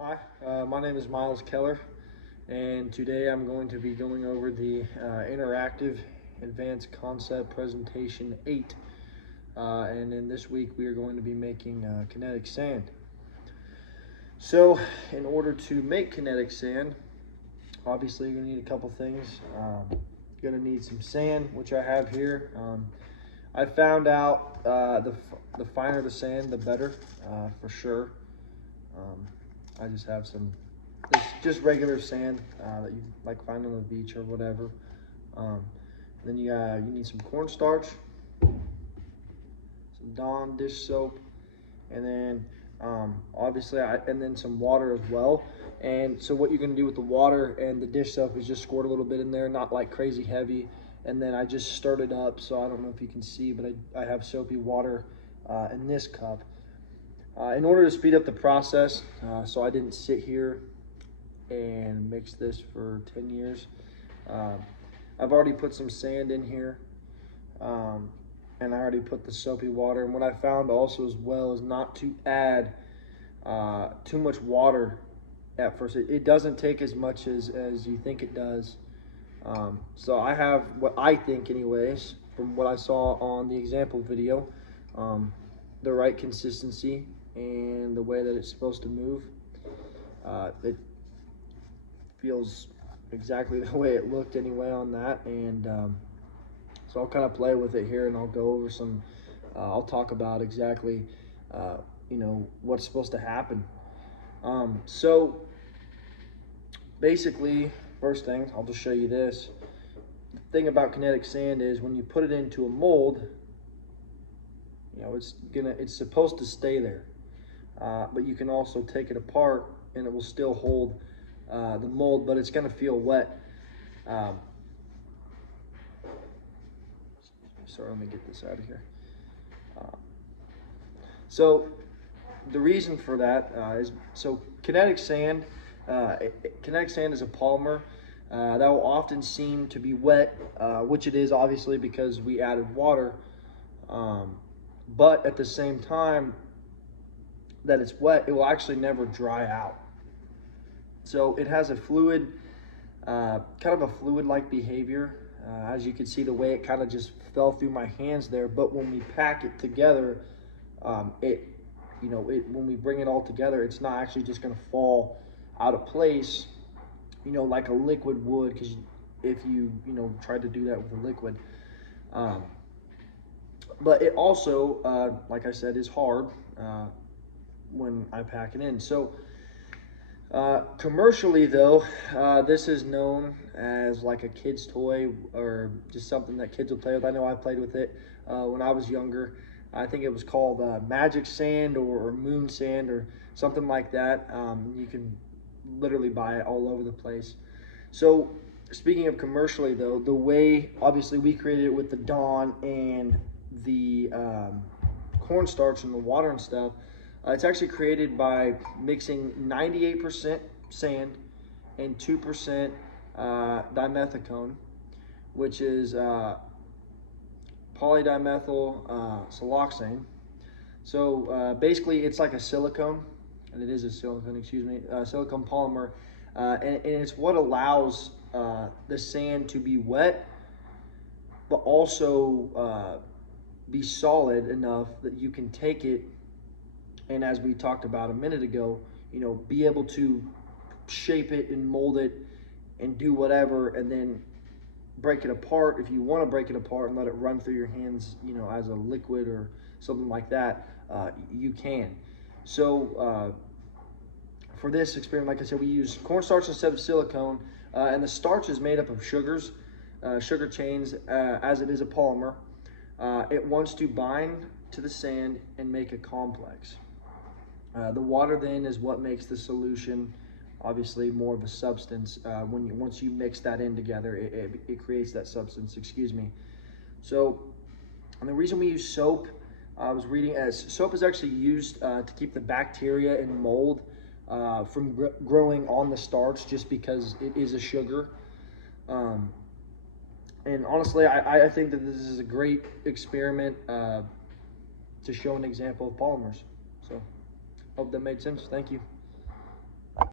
Hi, my name is Miles Keller, and today I'm going to be going over the Interactive Advanced Concept Presentation 8. And in this week, we are going to be making kinetic sand. So, in order to make kinetic sand, obviously, you're going to need a couple things. You're going to need some sand, which I have here. I found out the finer the sand, the better, for sure. I just have it's just regular sand that you like find on the beach or whatever. Then you need some cornstarch, some Dawn dish soap, and then obviously and then some water as well. And so what you're gonna do with the water and the dish soap is just squirt a little bit in there, not like crazy heavy. And then I just stirred it up, so I don't know if you can see, but I have soapy water in this cup. In order to speed up the process, so I didn't sit here and mix this for 10 years. I've already put some sand in here, and I already put the soapy water. And what I found also as well is not to add too much water at first. It doesn't take as much as you think it does. So I have what I think anyways, from what I saw on the example video, the right consistency and the way that it's supposed to move. It feels exactly the way it looked anyway on that. And so I'll kind of play with it here, and I'll go over some, I'll talk about exactly, what's supposed to happen. So basically, first thing, I'll just show you this. The thing about kinetic sand is when you put it into a mold, it's supposed to stay there. But you can also take it apart and it will still hold the mold, but it's gonna feel wet. Sorry, let me get this out of here. So the reason for that is kinetic sand. Kinetic sand is a polymer that will often seem to be wet, which it is obviously because we added water. But at the same time that it's wet, it will actually never dry out. So it has a fluid, kind of a fluid-like behavior. As you can see, the way it kind of just fell through my hands there. But when we pack it together, when we bring it all together, it's not actually just going to fall out of place, like a liquid would, because if you tried to do that with a liquid. But it also, like I said, is hard when I pack it in. So commercially though, this is known as like a kid's toy or just something that kids will play with. I know I played with it when I was younger. I think it was called magic sand or moon sand or something like that. You can literally buy it all over the place. So speaking of commercially though, the way obviously we created it with the Dawn and the cornstarch and the water and stuff, it's actually created by mixing 98% sand and 2% dimethicone, which is polydimethyl siloxane. So basically it's like a silicone, and it is a silicone, excuse me, silicone polymer, and it's what allows the sand to be wet, but also be solid enough that you can take it, and as we talked about a minute ago, be able to shape it and mold it and do whatever, and then break it apart if you want to break it apart and let it run through your hands, as a liquid or something like that, you can. So for this experiment, like I said, we use cornstarch instead of silicone, and the starch is made up of sugars, sugar chains, as it is a polymer. It wants to bind to the sand and make a complex. The water then is what makes the solution obviously more of a substance. Once you mix that in together, it creates that substance, excuse me. So, and the reason we use soap, I was reading, as soap is actually used to keep the bacteria and mold from growing on the starch, just because it is a sugar. And honestly, I think that this is a great experiment to show an example of polymers. So hope that made sense. Thank you.